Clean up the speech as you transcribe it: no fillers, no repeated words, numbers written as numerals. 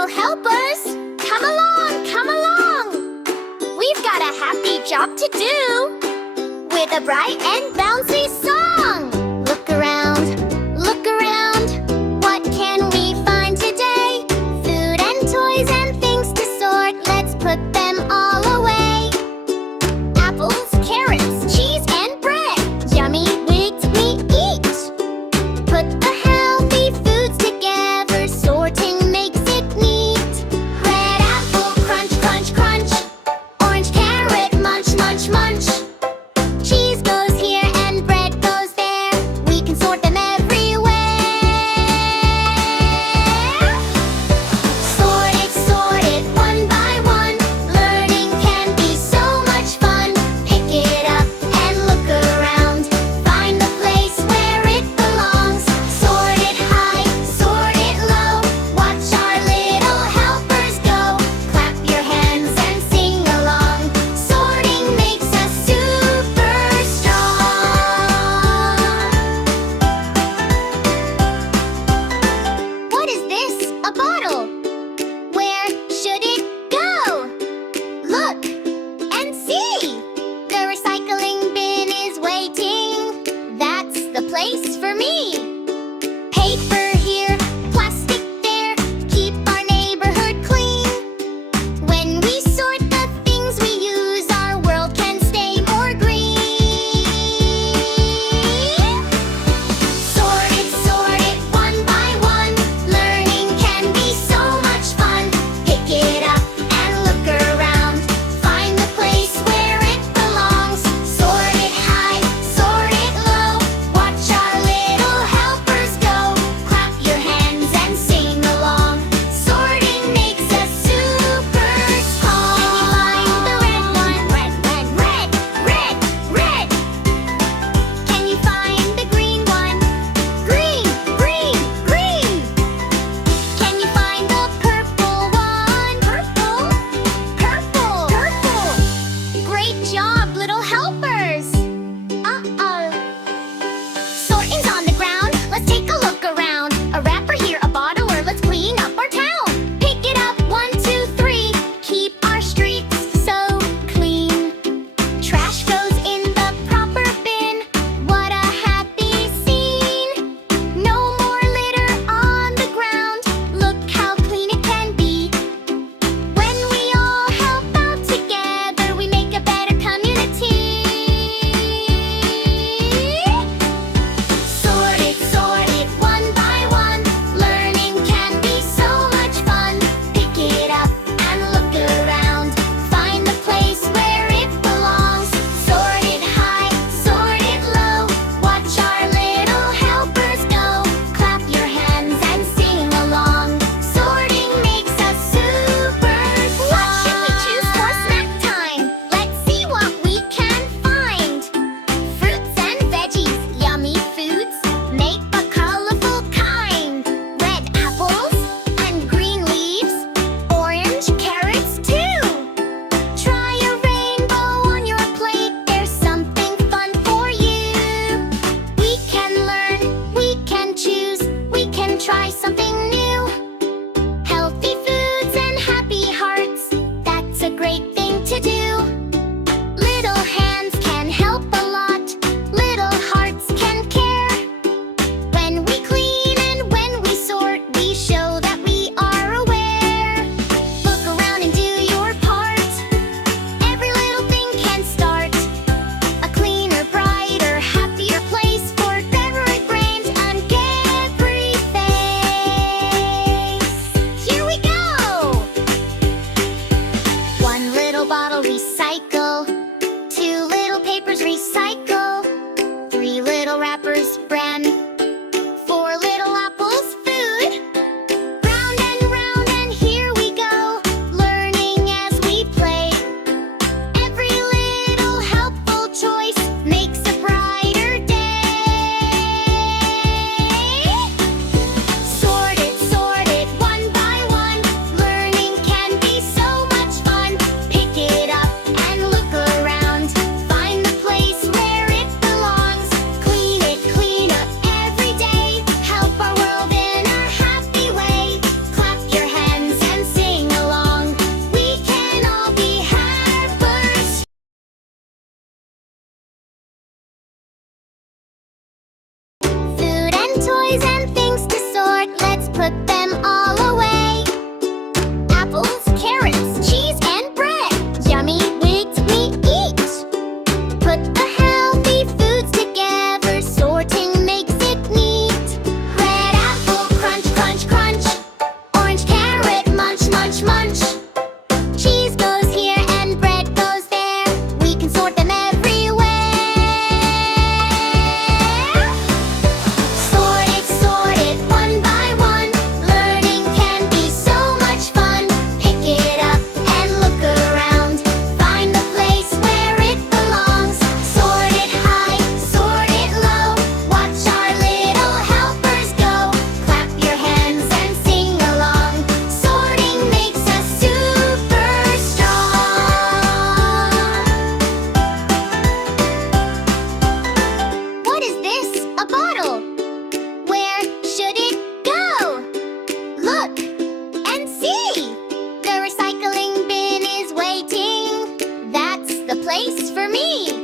little helpers! Come along, come along! We've got a happy job to do with a bright and bouncy song! Look around, what can we find today? Food and toys and things to sort, let's put them all away. Apples, carrots, cheese and bread, yummy wigs we eat. Put the healthy foods together, sorting makes it neat. Red apple, crunch, crunch, crunch. Orange carrot, munch, munch, munch. Cheese goes here and bread goes there. We can sort them everywhere. Sort it one by one. Learning can be so much fun. Pick it up and look around. Find the place where it belongs. Sort it high, sort it low. Watch our little helpers go. Clap your hands and sing along. Sorting makes us super strong. What is this? A bottle. Where should it go? Look and see. The recycling bin is waiting. That's the place for me. Paper here, plastic there. Keep our neighborhood clean. When we sort the things we use, our world can stay more green. Sort it one by one. Learning can be put them all away. Apples, carrots, cheese, and bread. Yummy things we eat. Put the healthy foods together, sorting makes it neat. Red apple, crunch, crunch, crunch. Orange carrot, munch, munch, munch. Cheese goes here and bread goes there. We can sort them everywhere. Sort it one by one. Learning can be so much fun. Pick it up and look around. Find the place where it belongs. Sort it high, sort it low. Watch our little helpers go. Clap your hands and sing along. Sorting makes us super strong. What is this? A bottle. Where should it go? Look and see. The recycling bin is waiting. That's the place for me.